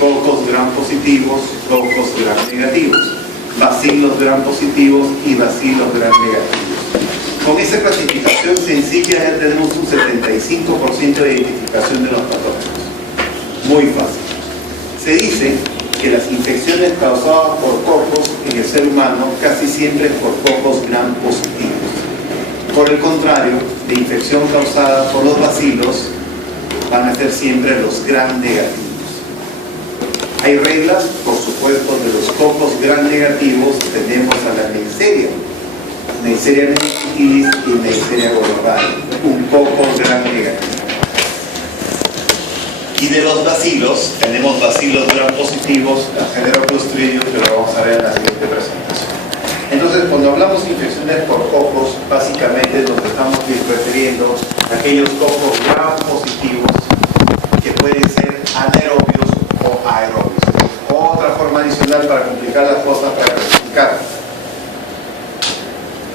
cocos gram positivos, cocos gram negativos, bacilos gram positivos y bacilos gram negativos. Con esa clasificación sencilla ya tenemos un 75% de identificación de los patógenos. Muy fácil. Se dice que las infecciones causadas por cocos en el ser humano casi siempre es por cocos gram positivos. Por el contrario, la infección causada por los bacilos van a ser siempre los gram negativos. Hay reglas, por supuesto, de los cocos gram negativos. Tenemos a la Neisseria meningitis y Neisseria gonorrhoeae, un coco gram negativo. Y de los bacilos, tenemos bacilos gram positivos, la género Clostridium, que lo vamos a ver en la siguiente presentación. Entonces, cuando hablamos de infecciones por cocos, básicamente nos estamos refiriendo a aquellos cocos gram positivos que pueden ser anaerobios o aerobios. Otra forma adicional para complicar las cosas, para clasificar.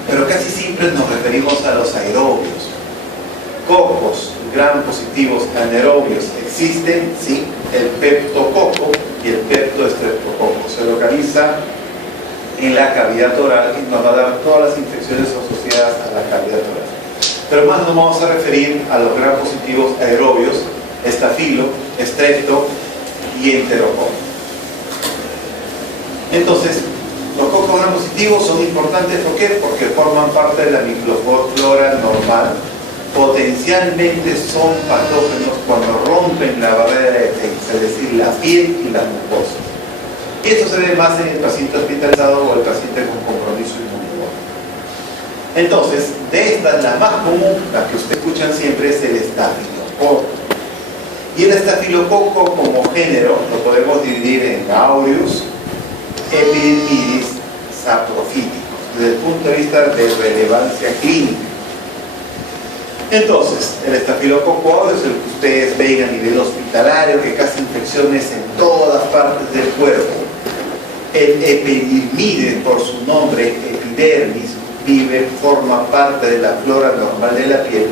Pero casi siempre nos referimos a los aerobios. Cocos gram positivos anaerobios existen, sí, el peptococo y el peptoestreptococo. Se localiza en la cavidad oral y nos va a dar todas las infecciones asociadas a la cavidad oral. Pero más nos vamos a referir a los gram positivos aerobios, estafilo, estrepto y enterococo. Entonces, los cocos gram positivos son importantes, ¿por qué? Porque forman parte de la microflora normal. Potencialmente son patógenos cuando rompen la barrera de defensa, es decir, la piel y las mucosas. Y esto se ve más en el paciente hospitalizado o el paciente con compromiso inmunitario. Entonces, de estas, la más común, la que ustedes escuchan siempre, es el estafilococo. Y el estafilococo como género lo podemos dividir en aureus, epidermidis, saprofíticos, desde el punto de vista de relevancia clínica. Entonces, el estafilococo aureus es el que ustedes ven a nivel hospitalario, que causa infecciones en todas partes del cuerpo. El epidermidis, por su nombre, epidermis, forma parte de la flora normal de la piel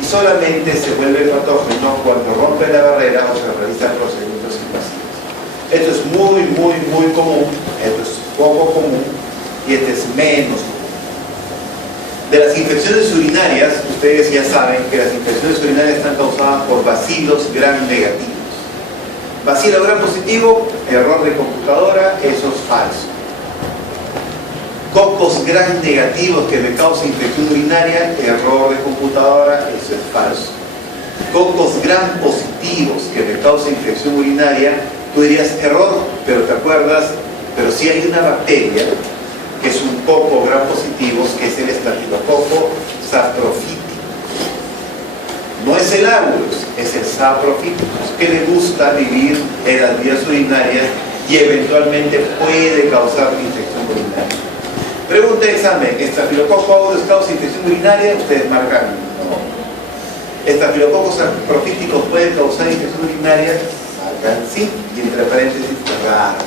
y solamente se vuelve patógeno cuando rompe la barrera o se realizan procedimientos invasivos. Esto es muy común, esto es poco común y este es menos común. De las infecciones urinarias, ustedes ya saben que las infecciones urinarias están causadas por bacilos gram negativos. Bacilo gram positivo, error de computadora, eso es falso. Cocos gram negativos que me causan infección urinaria, error de computadora, eso es falso. Cocos gram positivos que me causan infección urinaria, tú dirías error, pero te acuerdas, pero sí hay una bacteria que es un coco gram positivo, que es el estafilococo saprofítico. No es el aureus, es el saprofítico, que le gusta vivir en las vías urinarias y eventualmente puede causar infección urinaria. Pregunta de examen, ¿estafilococo aureus causa infección urinaria? Ustedes marcan no. ¿Estafilococos saprofíticos pueden causar infección urinaria? Marcan sí, y entre paréntesis, raro.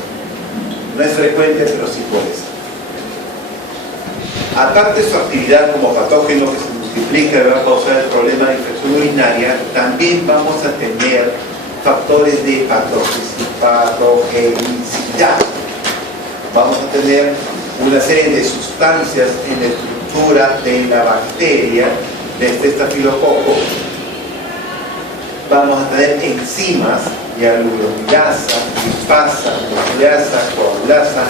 No es frecuente, pero sí puede ser. Aparte de su actividad como patógeno que se multiplica y va a causar el problema de infección urinaria, también vamos a tener factores de patogenicidad. Vamos a tener una serie de sustancias en la estructura de la bacteria de este estafilococo. Vamos a tener enzimas, hialuronidasa, lipasa, nucleasa, coagulasa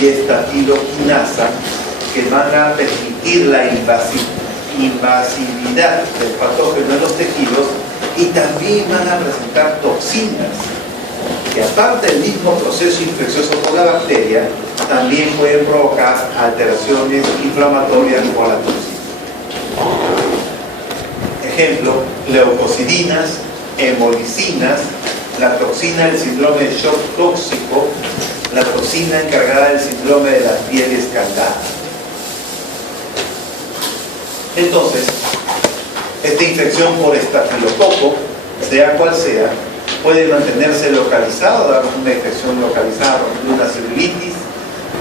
y estafiloquinasa, que van a permitir la invasividad del patógeno en los tejidos y también van a presentar toxinas que, aparte del mismo proceso infeccioso por la bacteria, también pueden provocar alteraciones inflamatorias por la toxina. Ejemplo, leucocidinas, hemolicinas, la toxina del síndrome de shock tóxico, la toxina encargada del síndrome de la piel escaldada. Entonces, esta infección por estafilococo, sea cual sea, puede mantenerse localizado, dar una infección localizada, por ejemplo, una celulitis,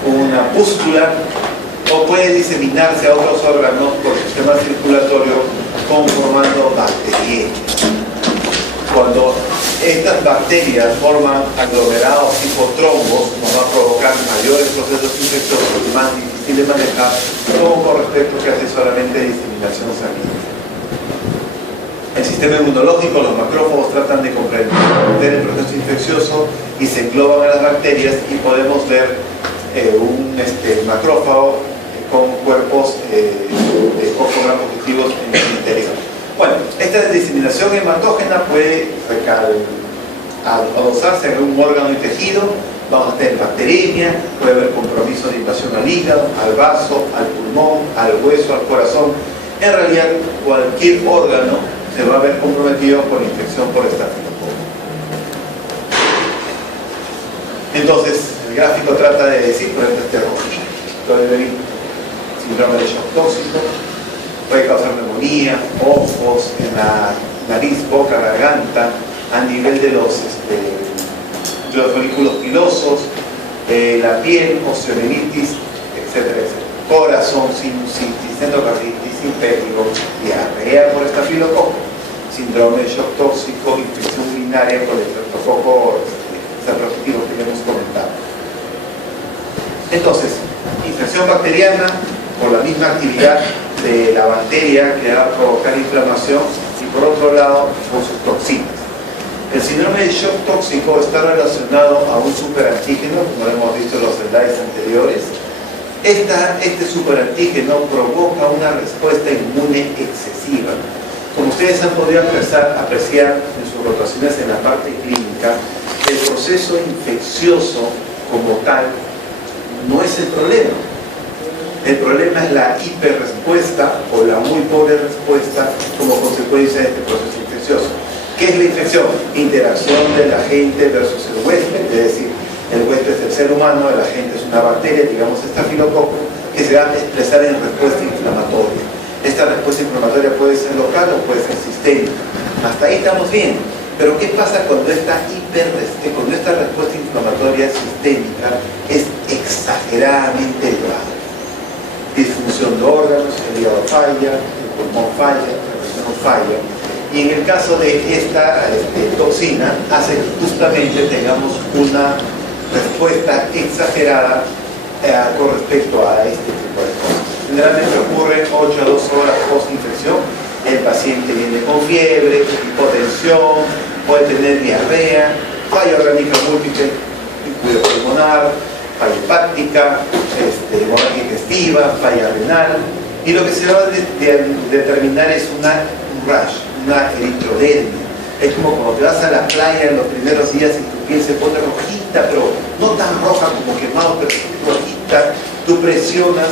una pústula, o puede diseminarse a otros órganos por el sistema circulatorio conformando bacterias. Cuando Estas bacterias forman aglomerados tipo trombos, nos va a provocar mayores procesos infecciosos y más difícil de manejar, como con respecto que hace solamente diseminación sanguínea. El sistema inmunológico, los macrófagos tratan de comprender el proceso infeccioso y se engloban en las bacterias y podemos ver un macrófago con cuerpos gram positivos en el interior. Bueno, esta diseminación hematógena puede adosarse en un órgano y tejido. Vamos a tener bacteremia, puede haber compromiso de invasión al hígado, al vaso, al pulmón, al hueso, al corazón. En realidad, cualquier órgano se va a ver comprometido por infección por estafilococo. Entonces, el gráfico trata de decir, por ejemplo, este rojito, síndrome de shock tóxico, puede causar neumonía, ojos, en la nariz, boca, garganta, a nivel de los folículos pilosos, la piel, osteomielitis, etcétera, etcétera. Corazón, sinusitis, endocarditis, impétigo, diarrea por estafilococo, síndrome de shock tóxico, infección urinaria por el estreptococo saprofitivo que ya hemos comentado. Entonces, infección bacteriana por la misma actividad de la bacteria que va a provocar inflamación y por otro lado con sus toxinas. El síndrome de shock tóxico está relacionado a un superantígeno, como lo hemos visto en los slides anteriores. Este superantígeno provoca una respuesta inmune excesiva. Como ustedes han podido apreciar en sus rotaciones en la parte clínica, el proceso infeccioso como tal no es el problema. El problema es la hiperrespuesta o la muy pobre respuesta como consecuencia de este proceso infeccioso. ¿Qué es la infección? Interacción del agente versus el huésped, es decir, el huésped es el ser humano, el agente es una bacteria, digamos estafilococo, que se va a expresar en respuesta inflamatoria. Esta respuesta inflamatoria puede ser local o puede ser sistémica. Hasta ahí estamos bien. Pero ¿qué pasa cuando esta respuesta inflamatoria sistémica es exageradamente elevada? Disfunción de órganos, el hígado falla, el pulmón falla, el riñón falla. Y en el caso de esta toxina, hace que justamente tengamos una respuesta exagerada con respecto a este tipo de cosas. Generalmente ocurre 8 a 12 horas post-infección. El paciente viene con fiebre, hipotensión, puede tener diarrea, falla orgánica múltiple, cuidado pulmonar, falla hepática, hemorragia digestiva, falla renal, y lo que se va a determinar es un rash, una eritrodermia. Es como cuando te vas a la playa en los primeros días y tu piel se pone rojita, pero no tan roja como quemado, pero rojita, tú presionas,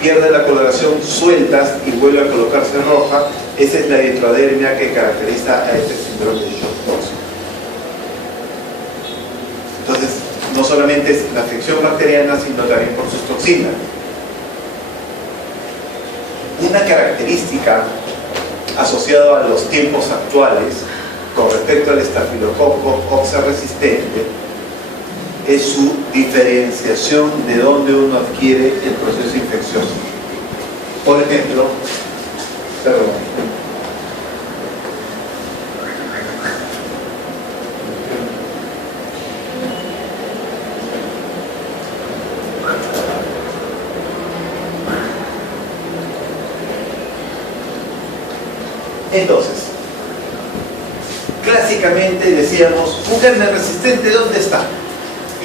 pierde la coloración, sueltas y vuelve a colocarse roja. Esa es la eritrodermia que caracteriza a este síndrome de shock tóxico. Entonces, no solamente es la afección bacteriana, sino también por sus toxinas. Una característica asociada a los tiempos actuales con respecto al estafilococo oxaresistente es su diferenciación de dónde uno adquiere el proceso infeccioso. Por ejemplo, entonces, clásicamente decíamos, un germen resistente, ¿dónde está?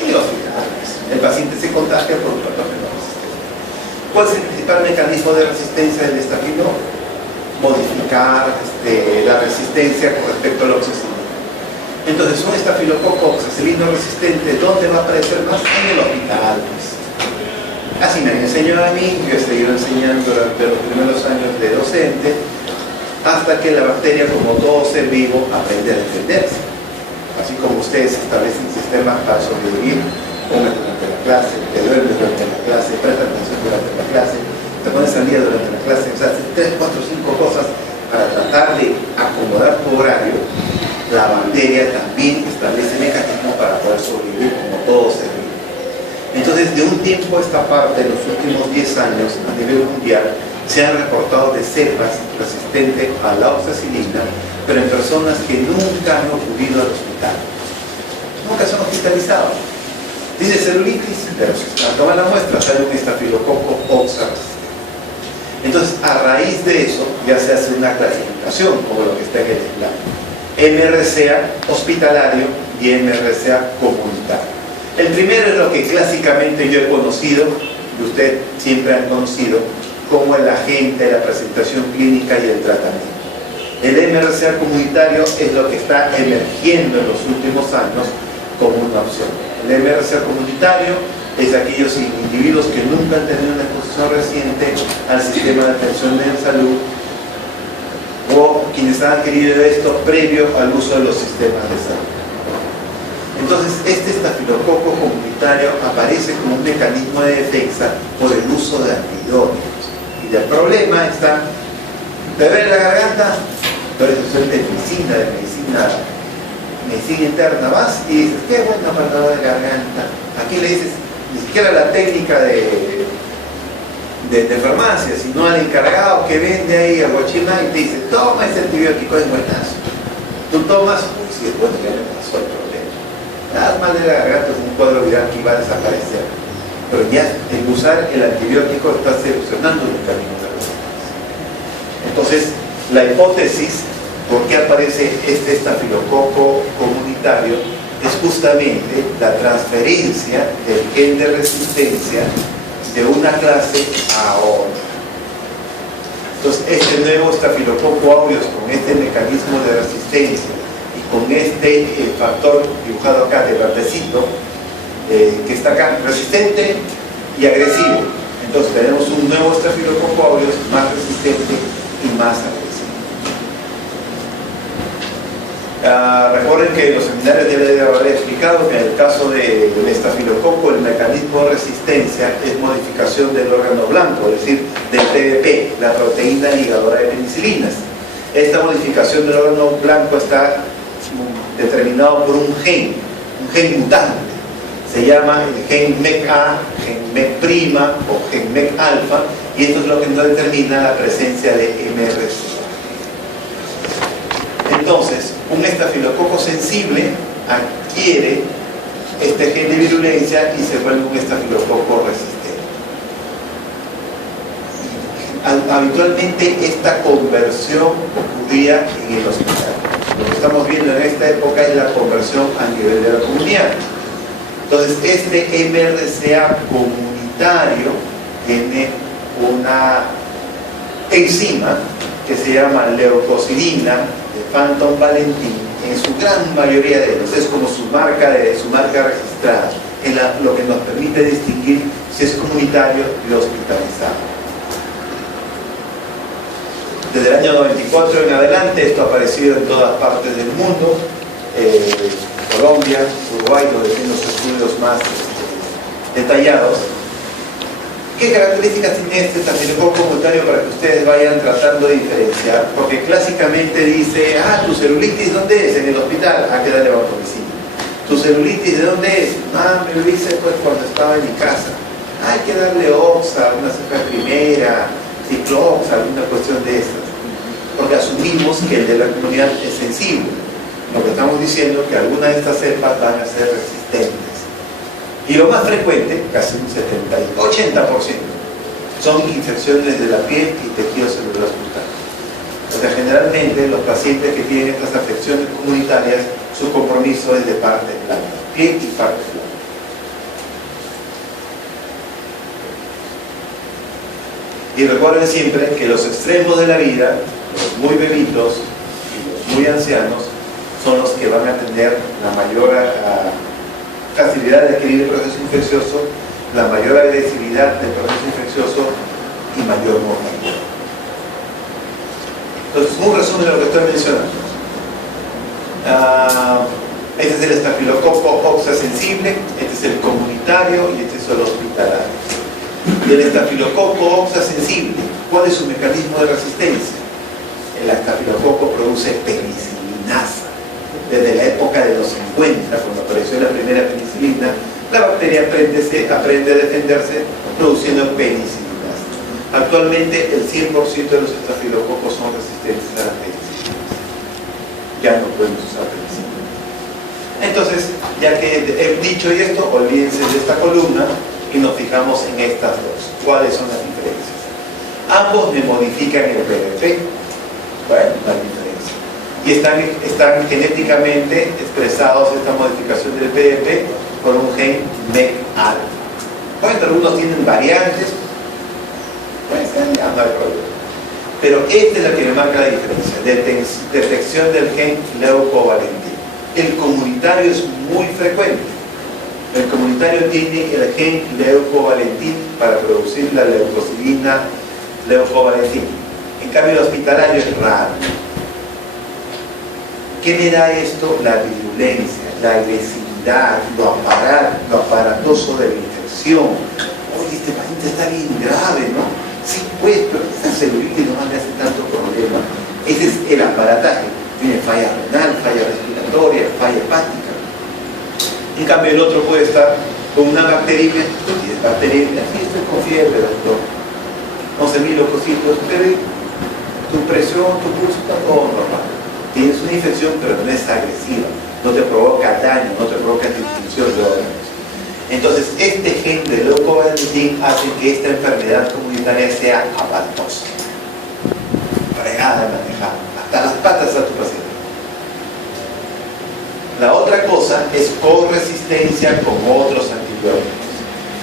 En los hospitales. El paciente se contagia por un patógeno resistente. ¿Cuál es el principal mecanismo de resistencia del estafilo? Modificar la resistencia con respecto al oxacilino. Entonces, un estafilococo oxacilino resistente, ¿dónde va a aparecer más? En el hospital. Pues. Así me han enseñado a mí, yo he seguido enseñando durante los primeros años de docente, hasta que la bacteria, como todo ser vivo, aprende a defenderse. Así como ustedes establecen sistemas para sobrevivir, comes durante la clase, te duermes durante la clase, prestas atención durante la clase, te pones al día durante la clase, o sea, haces 3, 4, 5 cosas para tratar de acomodar tu horario. La bacteria también establece mecanismos para poder sobrevivir como todo ser vivo. Entonces, de un tiempo a esta parte, en los últimos 10 años, a nivel mundial, se han reportado de cepas resistentes a la oxacilina, pero en personas que nunca han acudido al hospital. Nunca se han hospitalizado. Tiene celulitis, pero al tomar la muestra sale un estafilococo oxa resistente. Entonces, a raíz de eso, ya se hace una clasificación, como lo que está en el plan. MRSA hospitalario y MRSA comunitario. El primero es lo que clásicamente yo he conocido, y usted siempre han conocido, como el agente, la presentación clínica y el tratamiento. El MRSA comunitario es lo que está emergiendo en los últimos años como una opción. El MRSA comunitario es aquellos individuos que nunca han tenido una exposición reciente al sistema de atención de salud o quienes han adquirido esto previo al uso de los sistemas de salud. Entonces, este estafilococo comunitario aparece como un mecanismo de defensa por el uso de antibióticos. Y el problema está, ¿te duele la garganta? Pero eso es de medicina interna. Vas y dices, qué buena para el dolor de garganta. Aquí le dices, ni siquiera la técnica de farmacia, sino al encargado que vende ahí a Guachima y te dice, toma ese antibiótico, es buenazo. Tú tomas, pues si es bueno, ya le pasó el problema. Nada más de la garganta es un cuadro viral que iba a desaparecer. Pero ya el usar el antibiótico está seleccionando el mecanismo de resistencia. Entonces, la hipótesis por qué aparece este estafilococo comunitario es justamente la transferencia del gen de resistencia de una clase a otra. Entonces, este nuevo estafilococo aureus con este mecanismo de resistencia y con este factor dibujado acá de verdecito, que está acá, resistente y agresivo. Entonces tenemos un nuevo estafilococo aureus más resistente y más agresivo. Recuerden que en los seminarios debe de haber explicado que en el caso del estafilococo el mecanismo de resistencia es modificación del órgano blanco, es decir, del PBP, la proteína ligadora de penicilinas. Esta modificación del órgano blanco está determinado por un gen mutante. Se llama el gen MEC-A, gen MEC' o gen MEC-alfa, y esto es lo que nos determina la presencia de MRSA. Entonces, un estafilococo sensible adquiere este gen de virulencia y se vuelve un estafilococo resistente. Habitualmente esta conversión ocurría en el hospital. Lo que estamos viendo en esta época es la conversión a nivel de la comunidad. Entonces, este MRSA comunitario tiene una enzima que se llama leucocidina de Phantom Valentin, en su gran mayoría de ellos, es como su marca registrada, lo que nos permite distinguir si es comunitario y hospitalizado. Desde el año 94 en adelante, esto ha aparecido en todas partes del mundo, Colombia, Uruguay, donde tienen los estudios más detallados. ¿Qué características tiene este estafilococo comunitario para que ustedes vayan tratando de diferenciar? Porque clásicamente dice, tu celulitis, ¿dónde es? En el hospital, hay que darle vancomicina. ¿Tu celulitis de dónde es? Me lo hice pues cuando estaba en mi casa. Hay que darle oxa, una cepa primera, cicloxa, alguna cuestión de estas. Porque asumimos que el de la comunidad es sensible. Lo que estamos diciendo es que algunas de estas cepas van a ser resistentes. Y lo más frecuente, casi un 70-80%, son infecciones de la piel y tejidos celulares cutáneos. O sea, generalmente los pacientes que tienen estas afecciones comunitarias, su compromiso es de parte blanca, piel y parte blanca. Y recuerden siempre que los extremos de la vida, los muy bebitos y los muy ancianos, son los que van a tener la mayor facilidad de adquirir el proceso infeccioso, la mayor agresividad del proceso infeccioso y mayor mortalidad. Entonces, un resumen de lo que estoy mencionando. Este es el estafilococo oxa sensible, este es el comunitario y este es el hospitalario. Y el estafilococo oxa sensible, ¿cuál es su mecanismo de resistencia? El estafilococo produce penicilinasa. Desde la época de los 50, cuando apareció la primera penicilina, la bacteria aprende a defenderse produciendo penicilinas. Actualmente el 100% de los estafilococos son resistentes a la penicilina. Ya no podemos usar penicilina. Entonces, ya que he dicho esto, olvídense de esta columna y nos fijamos en estas dos. ¿Cuáles son las diferencias? Ambos me modifican el PDP. Bueno, la diferencia. Y están genéticamente expresados esta modificación del PDP por un gen MEC-alfa. Bueno, algunos tienen variantes, pues ya no hay problema. Pero esta es la que me marca la diferencia. Detección del gen leucovalentín. El comunitario es muy frecuente. El comunitario tiene el gen leucovalentín para producir la leucocidina leucovalentín. En cambio, el hospitalario es raro. ¿Qué me da esto? La virulencia, la agresividad, lo aparatoso de la infección. Oye, este paciente está bien grave, ¿no? Sí, pues, pero esta celulitis no me hace tanto problema. Ese es el aparataje. Tiene falla renal, falla respiratoria, falla hepática. En cambio, el otro puede estar con una bacteriemia. Tú tienes bacteriemia, sí, estoy con fiebre, doctor. 11.000 leucocitos, pero tu presión, tu pulso está todo normal. Tienes una infección, pero no es agresiva, no te provoca daño, no te provoca disfunción de órganos. Entonces, este gen de leucovalentín hace que esta enfermedad comunitaria sea aparatosa, fregada de manejar, hasta las patas a tu paciente. La otra cosa es corresistencia con otros antibióticos.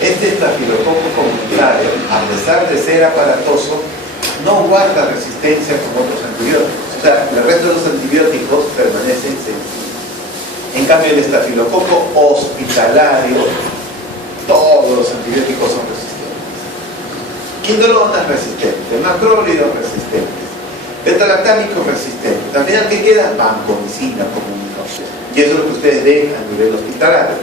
Este estafilococo comunitario, a pesar de ser aparatoso, no guarda resistencia con otros antibióticos. O sea, el resto de los antibióticos permanecen sensibles. En cambio, el estafilococo hospitalario, todos los antibióticos son resistentes. Quindolona es resistente, macrólidos resistentes, beta-lactámicos resistentes. Al final, ¿qué queda? Vancomicina como un y eso es lo que ustedes ven a nivel hospitalario.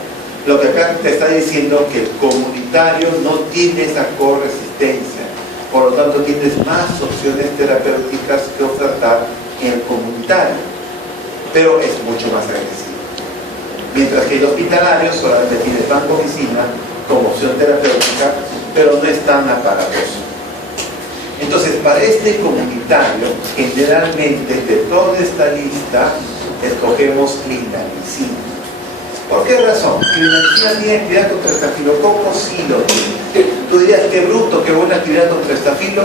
Lo que acá te está diciendo que el comunitario no tiene esa corresistencia. Por lo tanto, tienes más opciones terapéuticas que ofertar en el comunitario, pero es mucho más agresivo. Mientras que el hospitalario solamente tiene vancomicina como opción terapéutica, pero no es tan aparatoso. Entonces, para este comunitario, generalmente de toda esta lista, escogemos clindamicina. ¿Por qué razón? ¿Clindamicina tiene actividad contra estafilococo? Sí lo tiene. Tú dirías, qué bruto, qué buena actividad contra estafilo.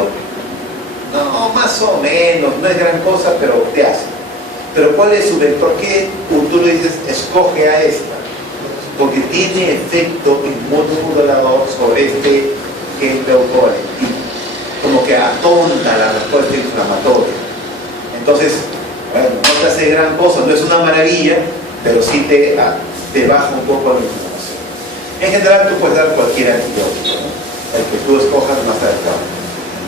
No, más o menos, no es gran cosa, pero te hace. Pero ¿cuál es su ventaja? ¿Por qué tú le dices, escoge a esta? Porque tiene efecto inmunomodulador sobre este gen leucovalentín. Como que atonta la respuesta inflamatoria. Entonces, bueno, no te hace gran cosa, no es una maravilla, pero sí te baja un poco la inflamación. En general, tú puedes dar cualquier antibiótico, ¿no? El que tú escojas más adecuado.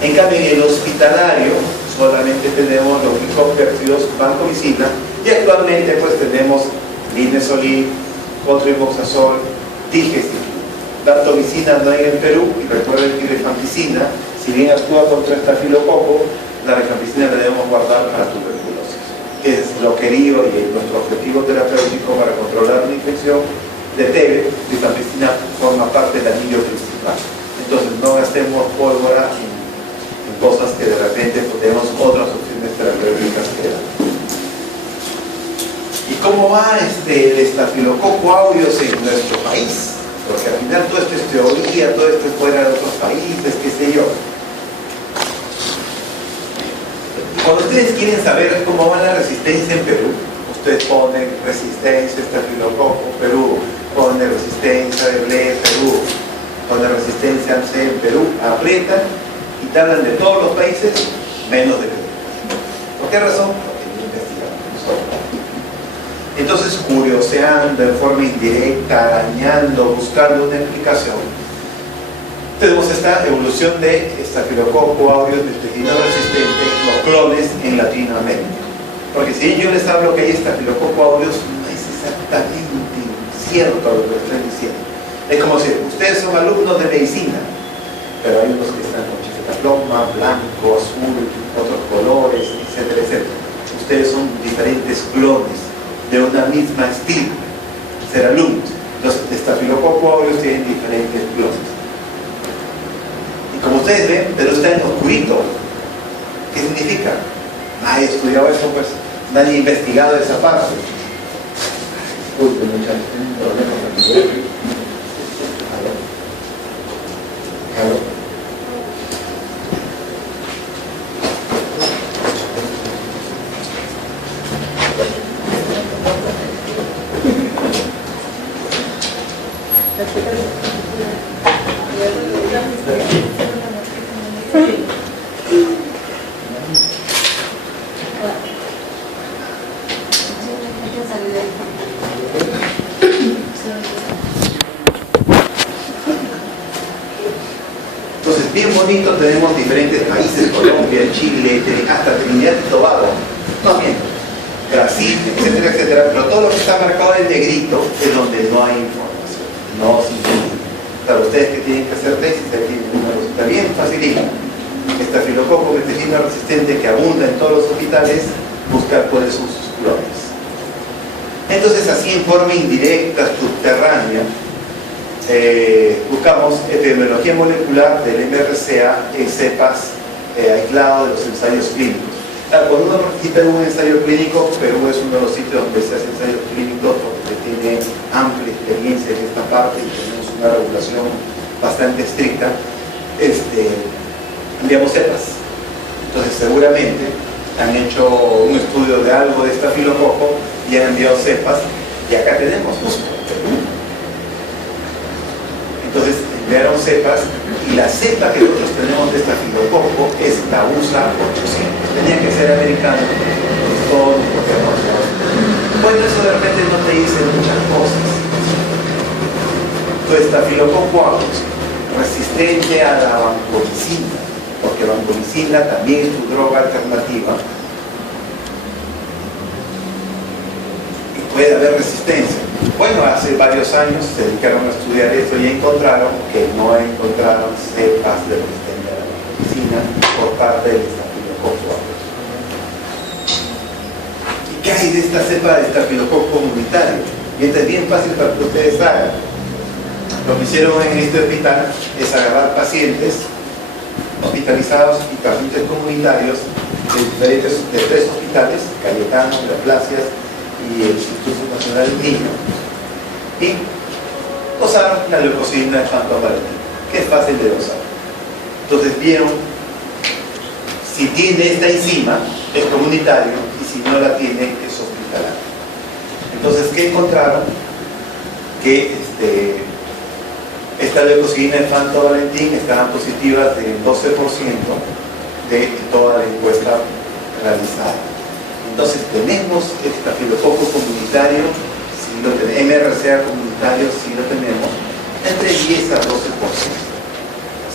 En cambio, en el hospitalario solamente tenemos los glicopéptidos, vancomicina, y actualmente pues tenemos linezolid, cotrimoxazol, digestif. Daptomicina no hay en Perú, y recuerden que rifampicina, si bien actúa contra estafilococo, la rifampicina la debemos guardar para tuberculosis. Es lo querido y nuestro objetivo terapéutico para controlar una infección de TB. Rifampicina forma parte del anillo principal. Entonces no gastemos pólvora en cosas que de repente tenemos otras opciones terapéuticas que dan. ¿Y cómo va el estafilococo aureus en nuestro país? Porque al final todo esto es teoría, todo esto es fuera de otros países, qué sé yo. Cuando ustedes quieren saber cómo va la resistencia en Perú, ustedes ponen resistencia estafilococo Perú, ponen resistencia de Ble Perú, ponen resistencia AC en Perú, aprietan y te hablan de todos los países menos de Perú. ¿Por qué razón? Porque no investigamos. Entonces, curioseando en forma indirecta, arañando, buscando una explicación, tenemos esta evolución de estafilococo aureus multigino resistente, los clones en Latinoamérica. Porque si yo les hablo que hay estafilococo aureus, no es exactamente cierto lo que estoy diciendo. Es como si ustedes son alumnos de medicina, pero hay unos que están con chifetaploma, blanco, azul, otros colores, etcétera, etcétera. Ustedes son diferentes clones de una misma estirpe, ser alumnos. Los estafilococo aureus tienen diferentes clones. Y como ustedes ustedes ven, pero está en oscurito. ¿Qué significa? Nadie ha estudiado eso, pues. Nadie ha investigado esa parte. Uy, muchachos, tengo un problema con el cerebro. ¿Aló? Entonces, bien bonito, tenemos diferentes países, Colombia, Chile, hasta Trinidad y Tobago, no bien, Brasil, etcétera, etcétera, pero todo lo que está marcado en negrito es donde no hay información, no científica. Para ustedes que tienen que hacer tesis, aquí una cosita bien facilita. Estafilococo meticilina resistente que abunda en todos los hospitales, buscar cuáles son sus clones. Entonces, así en forma indirecta, subterránea, buscamos epidemiología molecular del MRCA en cepas aislados de los ensayos clínicos. Cuando uno participa en un ensayo clínico, Perú es uno de los sitios donde se hacen ensayos clínicos porque tiene amplia experiencia en esta parte y tenemos una regulación bastante estricta. Enviamos cepas. Entonces seguramente han hecho un estudio de algo de estafilococo y han enviado cepas y acá tenemos Perú. Entonces enviaron cepas y la cepa que nosotros tenemos de estafilococo es la USA 800. Tenía que ser americano, es todo lo que hemos hecho. Bueno, eso de repente no te dice muchas cosas. Entonces estafilococo aureus, resistente a la vancomicina, porque la vancomicina también es tu droga alternativa y puede haber resistencia. Bueno, hace varios años se dedicaron a estudiar esto y encontraron que no encontraron cepas de resistencia a la vancomicina por parte del estafilococo aureus. ¿Y qué hay de esta cepa de estafilococo comunitario? Y esto es bien fácil para que ustedes hagan. Lo que hicieron en este hospital es agarrar pacientes hospitalizados y pacientes comunitarios de tres hospitales, Cayetano, Las Placias y el Instituto Nacional del Niño, y dosar la leucocina de Phantom Valentin, que es fácil de dosar. Entonces vieron si tiene esta enzima, es comunitario, y si no la tiene, es hospitalario. Entonces, ¿qué encontraron? Que esta leucocina de Phantom Valentin estaban positivas del 12% de toda la encuesta realizada. Entonces tenemos estafilococo comunitario, si lo tenemos, MRCA comunitario, si lo tenemos, entre 10 a 12%.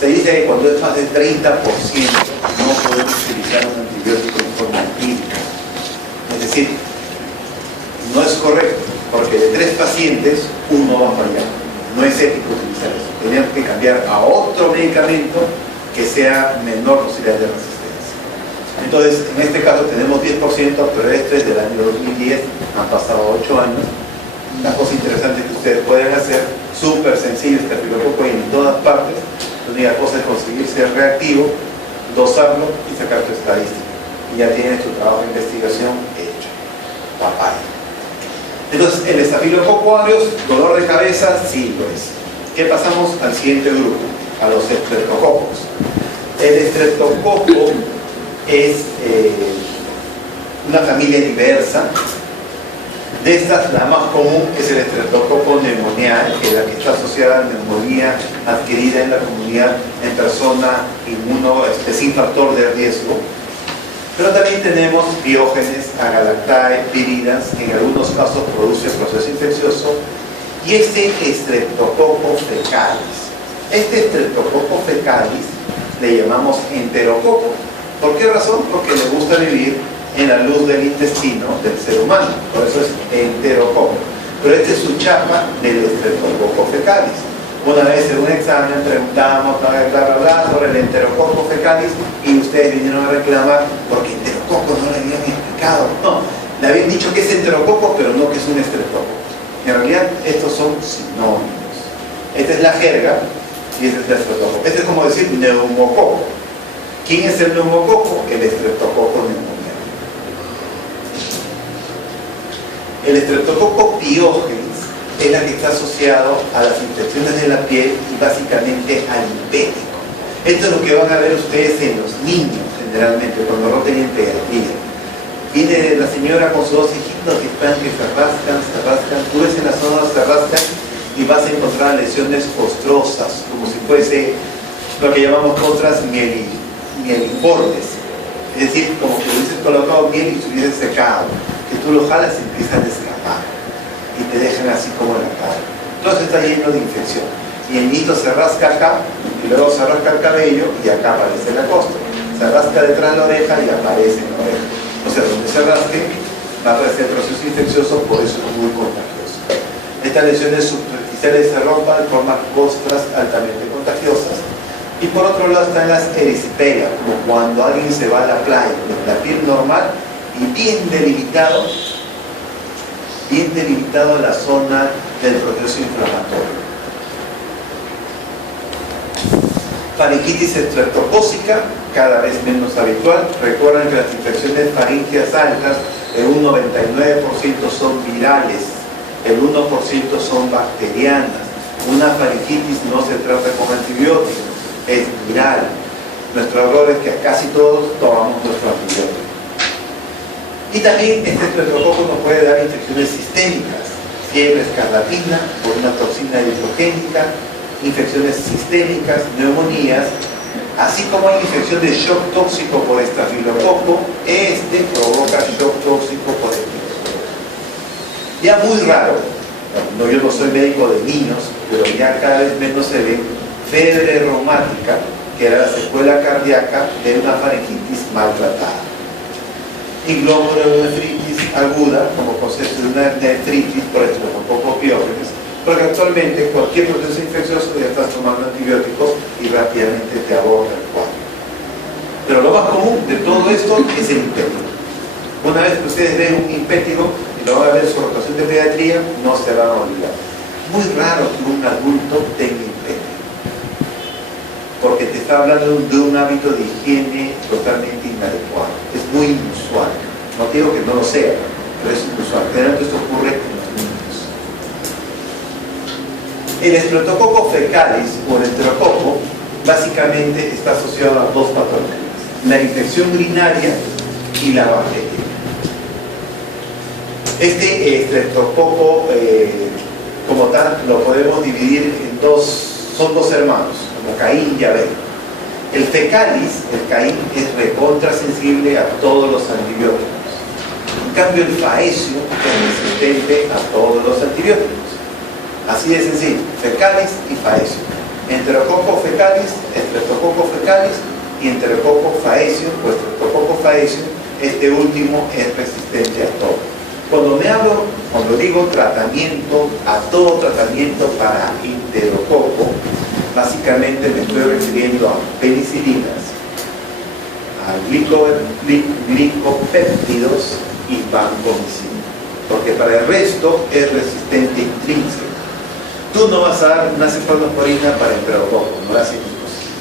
Se dice que cuando es más del 30% no podemos utilizar un antibiótico en forma empírica. Es decir, no es correcto, porque de 3 pacientes, uno va a fallar. No es ético utilizar eso. Tenemos que cambiar a otro medicamento que sea menor posibilidad de resistencia. Entonces, en este caso tenemos 10%, pero este es del año 2010, han pasado 8 años. Una cosa interesante que ustedes pueden hacer, súper sencillo, estafilococo en todas partes. La única cosa es conseguir ser reactivo, dosarlo y sacar tu estadística. Y ya tienes tu trabajo de investigación hecho. Papaya. Entonces, el estafilococo aureus, dolor de cabeza, sí lo es. ¿Qué pasamos al siguiente grupo? A los estreptococos. El estreptococo es una familia diversa. De estas, la más común es el estreptococo pneumoniae, que es la que está asociada a la neumonía adquirida en la comunidad en persona sin factor de riesgo. Pero también tenemos biógenes, agalactae, viridas, que en algunos casos produce proceso infeccioso, y este Streptococcus fecalis. Este Streptococcus fecalis le llamamos enterococo. ¿Por qué razón? Porque le gusta vivir en la luz del intestino del ser humano, por eso es enterococo. Pero esta es su chapa del Streptococcus fecalis. Una vez en un examen preguntamos sobre el enterococo fecalis y ustedes vinieron a reclamar porque enterococo no le habían explicado. No, le habían dicho que es enterococo, pero no que es un estreptococo. En realidad estos son sinónimos. Esta es la jerga y ese es el estreptococo. Este es como decir neumococo. ¿Quién es el neumococo? El estreptococo pneumoniae. El estreptococo piógenes es la que está asociado a las infecciones de la piel y básicamente al impético. Esto es lo que van a ver ustedes en los niños generalmente cuando no tienen pediatría. Viene la señora con sus dos hijitos que están que se rascan, tú ves en la zona se rascan y vas a encontrar lesiones costrosas, como si fuese lo que llamamos costras mieliformes, es decir, como que hubieses colocado miel y se hubiese secado, que tú lo jalas y empiezan a escapar y te dejan así como en la cara. Entonces está lleno de infección y el niño se rasca acá y luego se rasca el cabello y acá aparece la costra, se rasca detrás de la oreja y aparece en la oreja. O sea, donde se rasque va a aparecer el proceso infeccioso, por eso es muy contagioso. Estas lesiones superficiales se rompan, forman costras altamente contagiosas. Y por otro lado están las erisipela, como cuando alguien se va a la playa, con la piel normal y bien delimitado la zona del proceso inflamatorio. Faringitis estreptocócica, cada vez menos habitual. Recuerden que las infecciones faringias altas, el 99% son virales, el 1% son bacterianas. Una faringitis no se trata con antibióticos, es viral. Nuestro error es que casi todos tomamos nuestro antibiótico. Y también este estreptococo nos puede dar infecciones sistémicas, fiebre escarlatina por una toxina hidrogénica, infecciones sistémicas, neumonías, así como hay infección de shock tóxico por estafilococo. Este provoca shock tóxico por estafilococo. Ya muy raro, no, yo no soy médico de niños, pero ya cada vez menos se ve fiebre reumática, que era la secuela cardíaca de una faringitis maltratada. Y glomerulonefritis aguda, como concepto de una nefritis por estreptococo piógenes, porque actualmente cualquier proceso infeccioso ya estás tomando antibióticos y rápidamente te aborda el cuadro. Pero lo más común de todo esto es el impétigo. Una vez que ustedes ven un impétigo y lo van a ver en su rotación de pediatría, no se van a olvidar. Muy raro que un adulto tenga impétigo, porque te está hablando de un hábito de higiene totalmente inadecuado. Es muy inusual. No digo que no lo sea, pero es inusual. Generalmente esto ocurre en los niños. El estreptococo fecalis o el enterococo básicamente está asociado a dos patologías: la infección urinaria y la bacteria. Este estreptococo como tal lo podemos dividir en son dos hermanos, como Caín y Abel. El fecalis, el Caín, es recontrasensible a todos los antibióticos. En cambio el faecio es resistente a todos los antibióticos. Así de sencillo, fecalis y faecio. Enterococo fecalis, estreptococo fecalis y enterococo faecio o estreptococo faecio. Este último es resistente a todo. Cuando digo tratamiento, a todo tratamiento para enterococo, básicamente me estoy refiriendo a penicilinas, a glicopéptidos y vancomicina, porque para el resto es resistente intrínseco. Tú no vas a dar una cefalosporina para enterococo, no le hace microsquidia.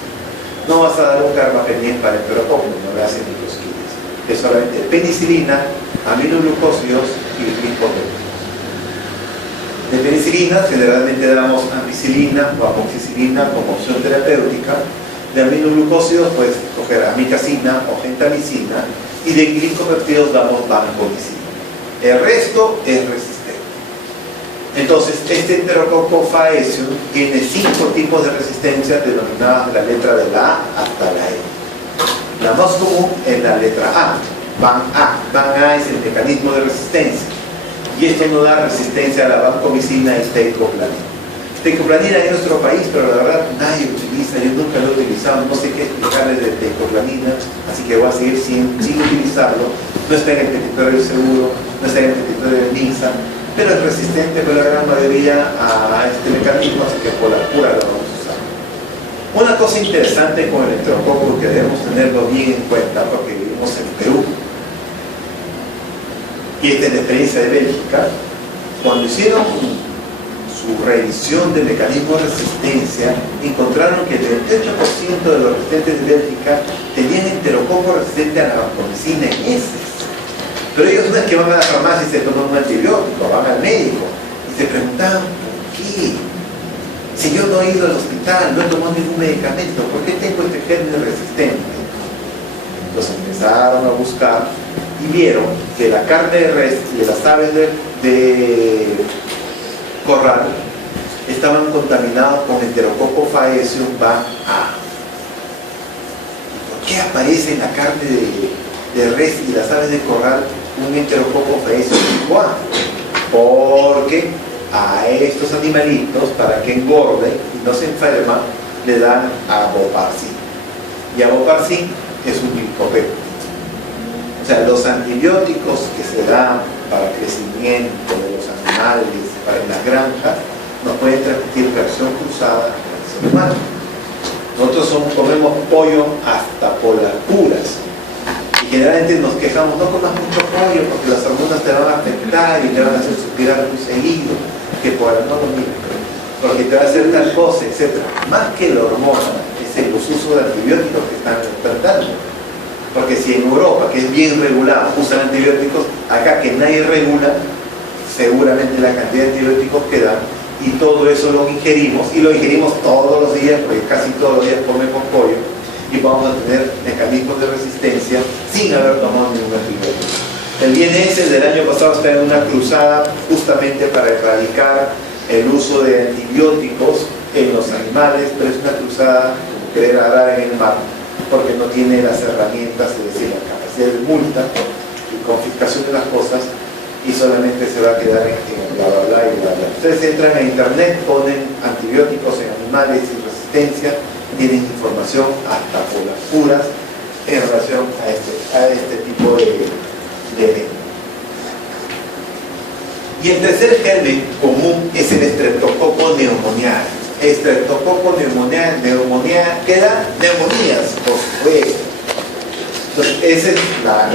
No vas a dar un carbapenem para enterococo, no le hace microsquidia. Es solamente penicilina, aminoglucósidos y glicopéptidos. De penicilina generalmente damos ampicilina o amoxicilina como opción terapéutica. De aminoglucósidos puedes coger amicacina o gentamicina, y de glicopéptidos damos vancomicina. El resto es resistente. Entonces, este enterococo faecio tiene 5 tipos de resistencia denominadas de la letra de la A hasta la E. La más común es la letra A, VAN A. VAN A es el mecanismo de resistencia. Y esto no da resistencia a la vancomicina y teicoplanin. Teicoplanin hay en nuestro país, pero la verdad nadie lo utiliza, yo nunca lo he utilizado, no sé qué explicarles de teicoplanina, así que voy a seguir sin utilizarlo. No está en el petitorio del seguro, no está en el petitorio del MINSA, pero es resistente por la gran mayoría a este mecanismo, así que por la pura lo vamos a usar. Una cosa interesante con el enterococo que debemos tenerlo bien en cuenta, porque vivimos en Perú, y esta es la experiencia de Bélgica, cuando hicieron su su revisión de mecanismos de resistencia, encontraron que el 28% de los residentes de Bélgica tenían enterococo resistente a la vancomicina en heces. Pero ellos no es que van a la farmacia y se toman un antibiótico, van al médico y se preguntaban, ¿por qué? Si yo no he ido al hospital, no he tomado ningún medicamento, ¿por qué tengo este germen resistente? Entonces empezaron a buscar y vieron que la carne de res y de las aves de corral estaban contaminados con Enterococcus faecium BA. ¿Por qué aparece en la carne de res y las aves de corral un Enterococcus faecium tipo A? Porque a estos animalitos, para que engorden y no se enferman, le dan avoparcin. Y avoparcin es un glicopeto. O sea, los antibióticos que se dan para crecimiento de los animales, para en las granjas, no pueden transmitir reacción cruzada en el ser humano. Nosotros comemos pollo hasta por las puras. Y generalmente nos quejamos, no comas mucho pollo porque las hormonas te van a afectar y te van a hacer suspirar muy seguido, que por no lo mismo, porque te va a hacer tal cosa, etc. Más que la hormona, es el uso de antibióticos que están tratando. Porque si en Europa, que es bien regulado, usan antibióticos, acá que nadie regula, seguramente la cantidad de antibióticos que dan, y todo eso lo ingerimos, y lo ingerimos todos los días, porque casi todos los días comemos pollo, y vamos a tener mecanismos de resistencia sin haber tomado ningún antibiótico. El BNS del año pasado está en una cruzada justamente para erradicar el uso de antibióticos en los animales, pero es una cruzada como querer arar en el mar, porque no tiene las herramientas, es decir, la capacidad de multa y confiscación de las cosas, y solamente se va a quedar en bla bla bla y bla bla. Ustedes entran a internet, ponen antibióticos en animales y resistencia, tienen información hasta por las puras en relación a este tipo de y el tercer germen común es el Streptococcus pneumoniae. Streptococcus pneumoniae, ¿qué da? Neumonías, por supuesto. Entonces, ese es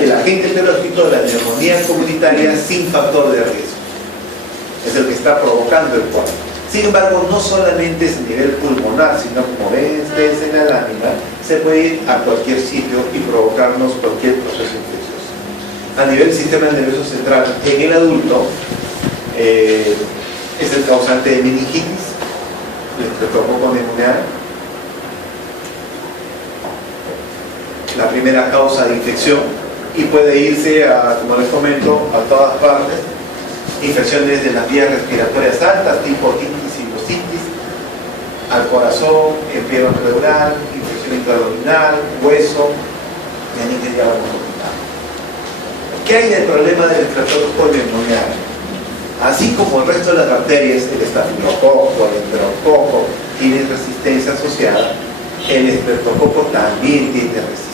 el agente etiológico de la neumonía comunitaria sin factor de riesgo. Es el que está provocando el cuadro. Sin embargo, no solamente es a nivel pulmonar, sino como ven ustedes en la lámina, se puede ir a cualquier sitio y provocarnos cualquier proceso infeccioso. A nivel sistema nervioso central, en el adulto, es el causante de meningitis, el Streptococcus pneumoniae, la primera causa de infección, y puede irse a, como les comento, a todas partes. Infecciones de las vías respiratorias altas, tipo otitis y sinusitis, al corazón, enfermo pleural, infección intraabdominal, hueso, meningitis ya vamos a comentar. ¿Qué hay del problema del Streptococcus pneumoniae? Así como el resto de las bacterias, el estafilococo, el enterococo, tienen resistencia asociada, el Streptococo también tiene resistencia.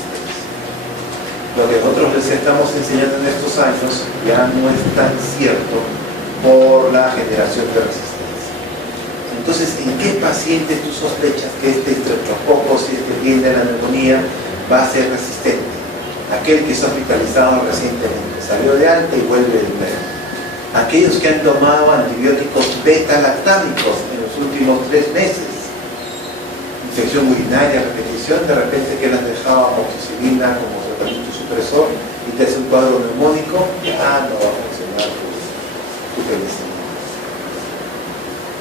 Lo que nosotros les estamos enseñando en estos años ya no es tan cierto por la generación de resistencia. Entonces, ¿en qué paciente tú sospechas que este Streptococo, si es que tiene la neumonía, va a ser resistente? Aquel que es hospitalizado recientemente, salió de alta y vuelve de nuevo. Aquellos que han tomado antibióticos beta-lactámicos en los últimos 3 meses, infección urinaria, repetición, de repente que las dejaba amoxicilina como tratamiento supresor y te hace un cuadro neumónico, ya no va a funcionar tu penicilina.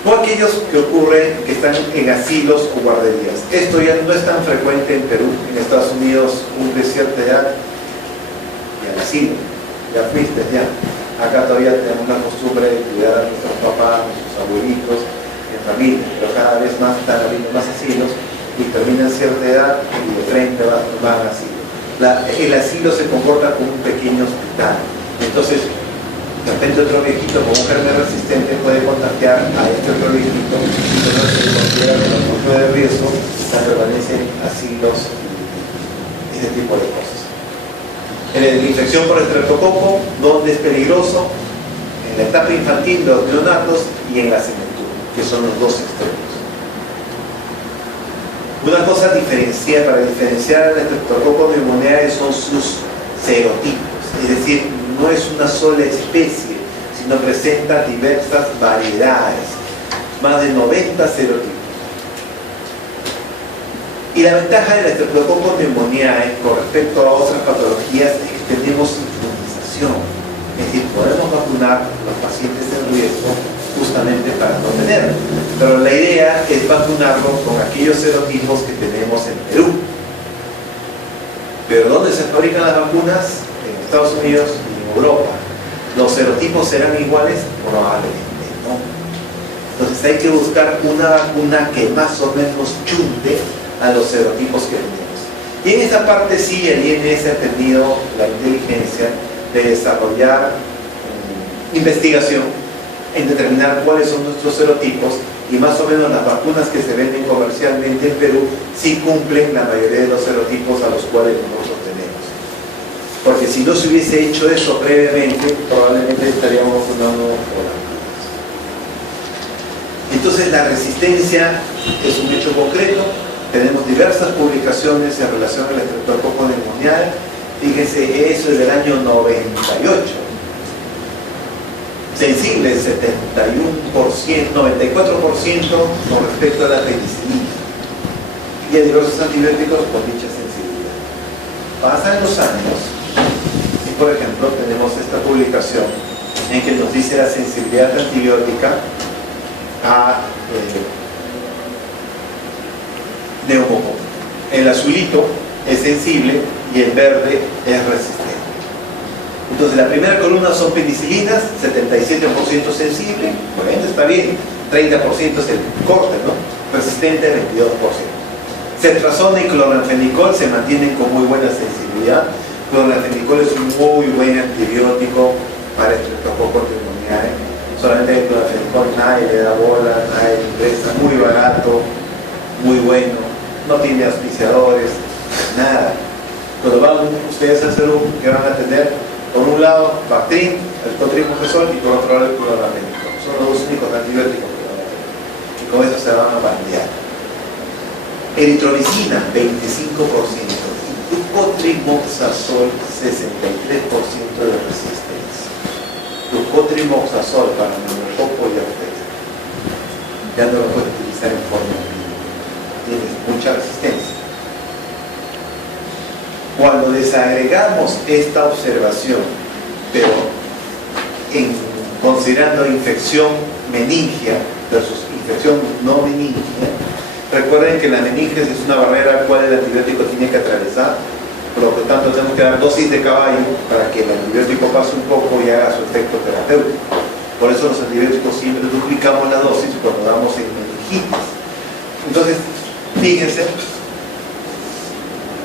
O aquellos que ocurren que están en asilos o guarderías. Esto ya no es tan frecuente en Perú. En Estados Unidos cumple cierta edad y al asilo, ya fuiste, ya. Acá todavía tenemos la costumbre de cuidar a nuestros papás, a nuestros abuelitos, en familia, pero cada vez más están habiendo más asilos y terminan cierta edad y de 30 van a asilo. El asilo se comporta como un pequeño hospital. Entonces, de repente otro viejito con un germen resistente puede contagiar a este otro viejito y no se le considera como un grupo de riesgo, permanecen asilos y ese tipo de cosas. En la infección por estreptococo, donde es peligroso, en la etapa infantil de los neonatos y en la senectud, que son los dos extremos. Una cosa para diferenciar el Streptococcus pneumoniae son sus serotipos, es decir, no es una sola especie, sino presenta diversas variedades. más de 90 serotipos. Y la ventaja de la Streptococcus pneumoniae con respecto a otras patologías es que tenemos inmunización. Es decir, podemos vacunar a los pacientes en riesgo justamente para no tenerlo. Pero la idea es vacunarlos con aquellos serotipos que tenemos en Perú. ¿Pero dónde se fabrican las vacunas? En Estados Unidos y en Europa. ¿Los serotipos serán iguales? Probablemente no. Entonces hay que buscar una vacuna que más o menos chunte a los serotipos que tenemos. Y en esa parte sí el INS ha tenido la inteligencia de desarrollar investigación en determinar cuáles son nuestros serotipos, y más o menos las vacunas que se venden comercialmente en Perú sí cumplen la mayoría de los serotipos a los cuales nosotros tenemos. Porque si no se hubiese hecho eso previamente, probablemente estaríamos vacunando por la. Entonces la resistencia es un hecho concreto. Tenemos diversas publicaciones en relación a la Streptococcus pneumoniae. Fíjense, eso es del año 98. Sensible, 71%, 94% con respecto a la penicilina. Y a diversos antibióticos con dicha sensibilidad. Pasan los años y, por ejemplo, tenemos esta publicación en que nos dice la sensibilidad antibiótica a neumococo. El azulito es sensible y el verde es resistente. Entonces la primera columna son penicilinas, 77% sensible, bueno, está bien, 30% es el corte, ¿no? Resistente, 22%. Cetrazona y cloranfenicol se mantienen con muy buena sensibilidad. Cloranfenicol es un muy buen antibiótico para el Streptococcus pneumoniae. Solamente el cloranfenicol nadie le da bola, nadie le interesa, muy barato, muy bueno, no tiene auspiciadores, nada. Cuando van ustedes a hacer que van a tener, por un lado, Bactrim, el cotrimoxazol, y por otro lado, el cloranfenicol. Son los dos únicos antibióticos que van a tener. Y con eso se van a bandear. Eritromicina, 25%. Y cotrimoxazol, 63% de resistencia. Cotrimoxazol para neumococo y afecta. Ya no lo puedes utilizar en forma clínica. Tienes mucha resistencia. Cuando desagregamos esta observación, pero considerando infección meningia versus infección no meningia, recuerden que la meningia es una barrera a la cual el antibiótico tiene que atravesar, por lo tanto tenemos que dar dosis de caballo para que el antibiótico pase un poco y haga su efecto terapéutico. Por eso los antibióticos siempre duplicamos la dosis cuando damos en meningitis. Entonces, fíjense,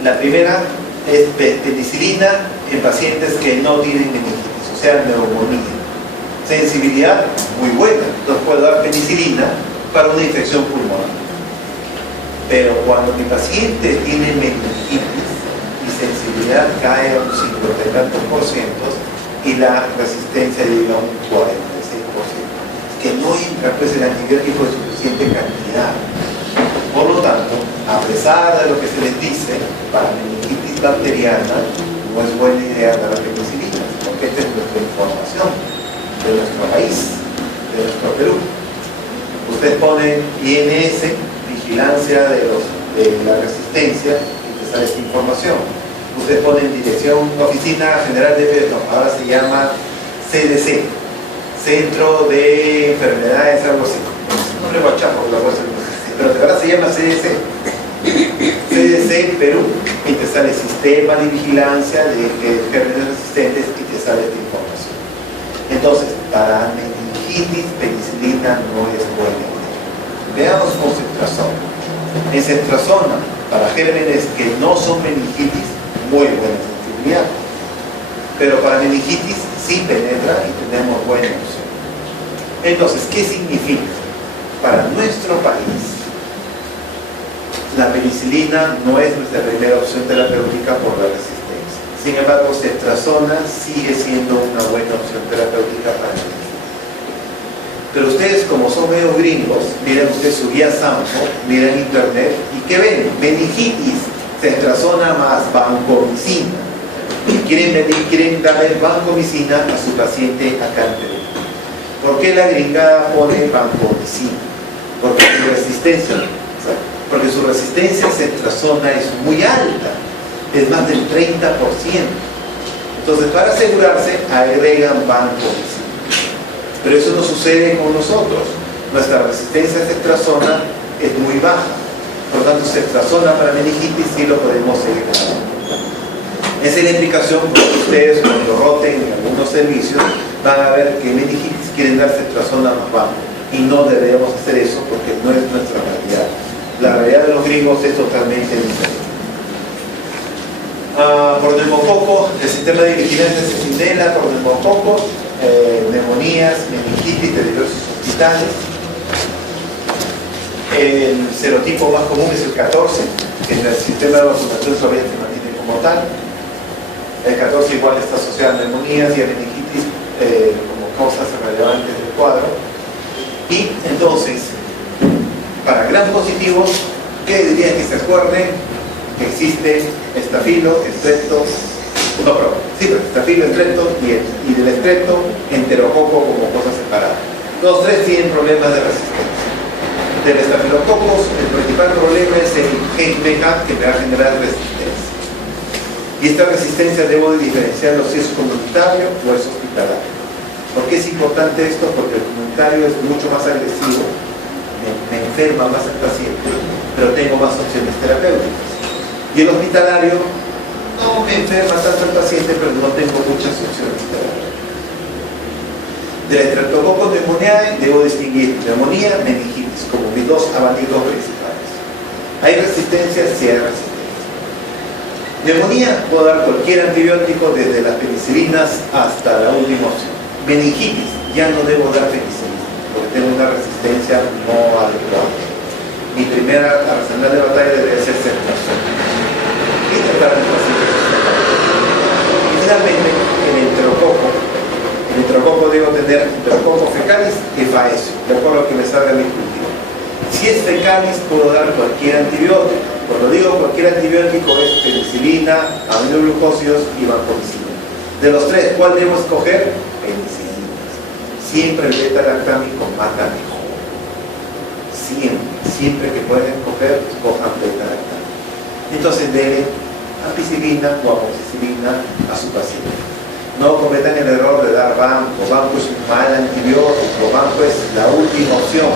la primera es penicilina en pacientes que no tienen meningitis, o sea, neumonía. Sensibilidad muy buena, entonces puedo dar penicilina para una infección pulmonar. Pero cuando mi paciente tiene meningitis, mi sensibilidad cae a un 50 y tantos por ciento y la resistencia llega a un 46%. Que no entra pues el antibiótico de suficiente cantidad. Por lo tanto, a pesar de lo que se les dice, para meningitis bacteriana no es buena idea dar penicilina, porque esta es nuestra información de nuestro país, de nuestro Perú. Ustedes ponen INS, vigilancia de la resistencia, y te sale esta información. Ustedes ponen dirección, Oficina General de no, ahora se llama CDC, Centro de Enfermedades, algo así. No le voy a echar por la cosa, pero ahora se llama CDC. CDC Perú, y te sale Sistema de Vigilancia de Gérmenes Resistentes y te sale esta información. Entonces, para meningitis, penicilina no es buena. Veamos con cetrazona. En cetrazona, para gérmenes que no son meningitis, muy buena sensibilidad. Pero para meningitis sí penetra y tenemos buena opción. Entonces, ¿qué significa? Para nuestro país, la penicilina no es nuestra primera opción terapéutica por la resistencia. Sin embargo, cetrazona sigue siendo una buena opción terapéutica para el meningitis. Pero ustedes, como son medio gringos, miren ustedes su guía Sampo, miren internet, ¿y qué ven? Meningitis, cetrazona más vancomicina. Quieren darle vancomicina a su paciente acá en Perú. ¿Por qué la gringada pone vancomicina? resistencia, porque su resistencia a cetrazona es muy alta, es más del 30%. Entonces, para asegurarse, agregan vancomicina. Pero eso no sucede con nosotros. Nuestra resistencia a cetrazona es muy baja. Por lo tanto, cetrazona para meningitis sí lo podemos seguir dando. Esa es la implicación porque ustedes, cuando roten en algunos servicios, van a ver que meningitis quieren dar cetrazona más bajo. Y no debemos hacer eso porque no es nuestra realidad. La realidad de los gringos es totalmente diferente. Por neumococo, el sistema de vigilancia centinela por neumococo, neumonías, meningitis de diversos hospitales. El serotipo más común es el 14, que en el sistema de vacunación todavía se mantiene como tal. El 14 igual está asociado a neumonías y a meningitis como causas relevantes del cuadro. Y entonces, para gran positivos, ¿qué dirían que se acuerden? Que existe estafilo, estrepto, estafilo, estrepto y del estrepto, enterococo como cosas separadas. Los tres tienen problemas de resistencia. Del estafilococos, el principal problema es el gen BK que me va a generar resistencia. Y esta resistencia debo de diferenciarlo si es comunitario o es hospitalario. ¿Por qué es importante esto? Porque el comunitario es mucho más agresivo, me enferma más el paciente, pero tengo más opciones terapéuticas. Y el hospitalario no me enferma tanto el paciente, pero no tengo muchas opciones terapéuticas. Del Streptococcus pneumoniae debo distinguir neumonía, meningitis como mis dos abanicos principales. ¿Hay resistencia? Sí hay resistencia. Neumonía, puedo dar cualquier antibiótico desde las penicilinas hasta la última opción. Meningitis, ya no debo dar penicilina porque tengo una resistencia no adecuada. Mi primera arsenal de batalla debe ser cetrazona y tratar de paciente. Y finalmente, el enterococo debo tener enterococo fecalis y faecio, de acuerdo a lo que me salga mi cultivo. Si es fecalis, puedo dar cualquier antibiótico. Cuando digo cualquier antibiótico es penicilina, aminoglucósidos y vancomicina. De los tres, ¿cuál debo escoger? Penicilina. Siempre el beta-lactámico mata mejor. Siempre que pueden escoger, escojan beta-lactámico. Entonces denle ampicilina o amoxicilina a su paciente. No cometan el error de dar banco. Banco es un mal antibiótico. Banco es la última opción.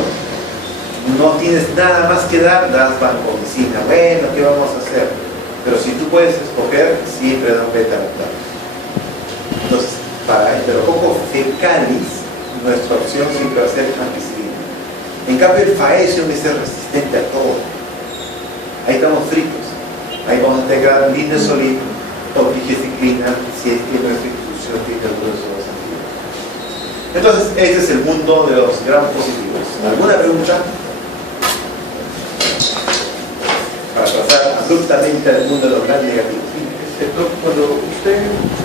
No tienes nada más que dar, das vancomicina. Bueno, ¿qué vamos a hacer? Pero si tú puedes escoger, siempre dan beta-lactámico. Entonces, para enterococo fecalis, nuestra opción siempre va a ser ampicilina. En cambio, el faecio es resistente a todo. Ahí estamos fritos. Ahí vamos a integrar linezolid o digiciclina si es que nuestra institución tiene algunos de los antibióticos. Entonces, ese es el mundo de los gram positivos. ¿Alguna pregunta? Para pasar abruptamente al mundo de los gram negativos. Cuando usted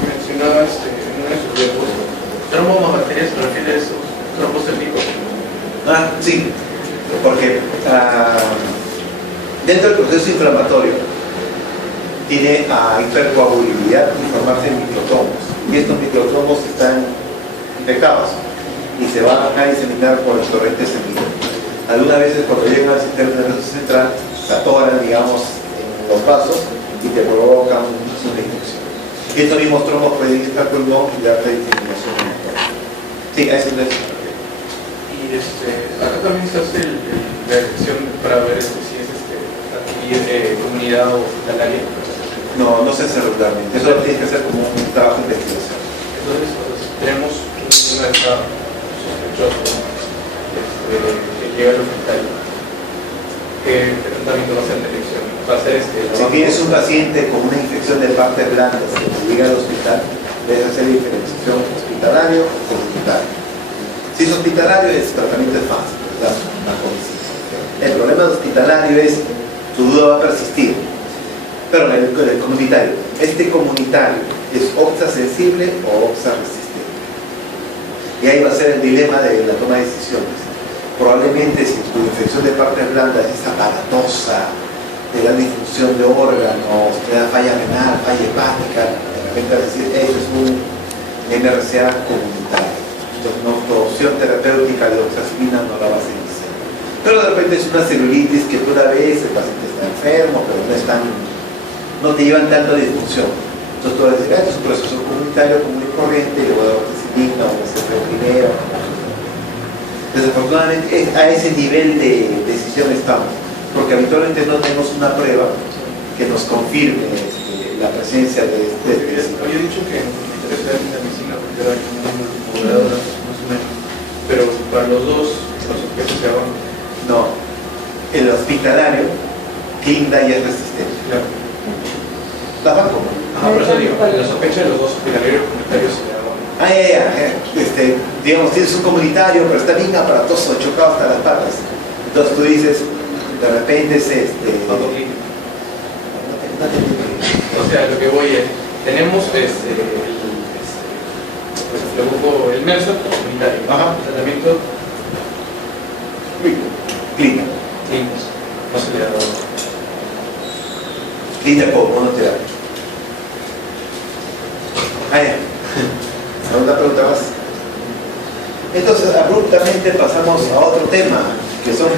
mencionaba en uno de sus videos, trombobacterias, ¿se refiere a eso? ¿Trombocéticos? Sí, porque dentro del proceso inflamatorio tiene hipercoagulabilidad y formarse en microtomos. Y estos microtomos están infectados y se van a diseminar por el torrente sanguíneo. Algunas veces cuando llegan al sistema nervioso central se atoran, digamos, en los vasos y te provocan una infección. Estos mismos trombos pueden ir al pulmón y darte diseminación en el pulmón. Sí, a eso es. Y acá también se hace la elección para ver si es comunidad o hospitalaria. No se hace regularmente. Eso lo tienes que hacer como un trabajo de investigación. Entonces, tenemos un estado sospechoso que llega al hospital. ¿Qué tratamiento va a ser la elección? ¿Va a ser si tienes un paciente con una infección de partes blandas que llega al hospital, debes hacer diferenciación hospitalario o comunitario. Si es hospitalario, el tratamiento es fácil, ¿verdad? El problema hospitalario es tu duda va a persistir. Pero el comunitario, este comunitario es OXA sensible o OXA resistente. Y ahí va a ser el dilema de la toma de decisiones. Probablemente si tu infección de partes blandas es aparatosa, te da disfunción de órganos, te da falla renal, falla hepática, de repente vas a decir, eso es un MRCA comunitario. Entonces, nuestra opción terapéutica de oxacilina no la va a seguir. Pero de repente es una celulitis que tú la ves, el paciente está enfermo, pero no te llevan tanto a disfunción. Entonces tú vas a decir, esto es un proceso comunitario común y corriente, le voy a dar ortecilina o cefeprimero. Desafortunadamente a ese nivel de decisión estamos, porque habitualmente no tenemos una prueba que nos confirme la presencia de Había dicho que me interesa la medicina porque era como moderadora, más o menos, pero para los dos, los objetos se hagan. No, el hospitalario, Clinda ya es resistente. Claro. La vacuno. Por eso digo, la sospecha de los dos hospitalarios comunitarios se hagan. Digamos, tienes un comunitario, pero está bien aparatoso, chocado hasta las patas. Entonces tú dices, de repente es O sea, lo que voy es, tenemos el MERSA comunitario, tratamiento clínica. No se le ha dado. Clínica como monoterapia. Segunda pregunta más. Entonces, abruptamente pasamos a otro tema, que son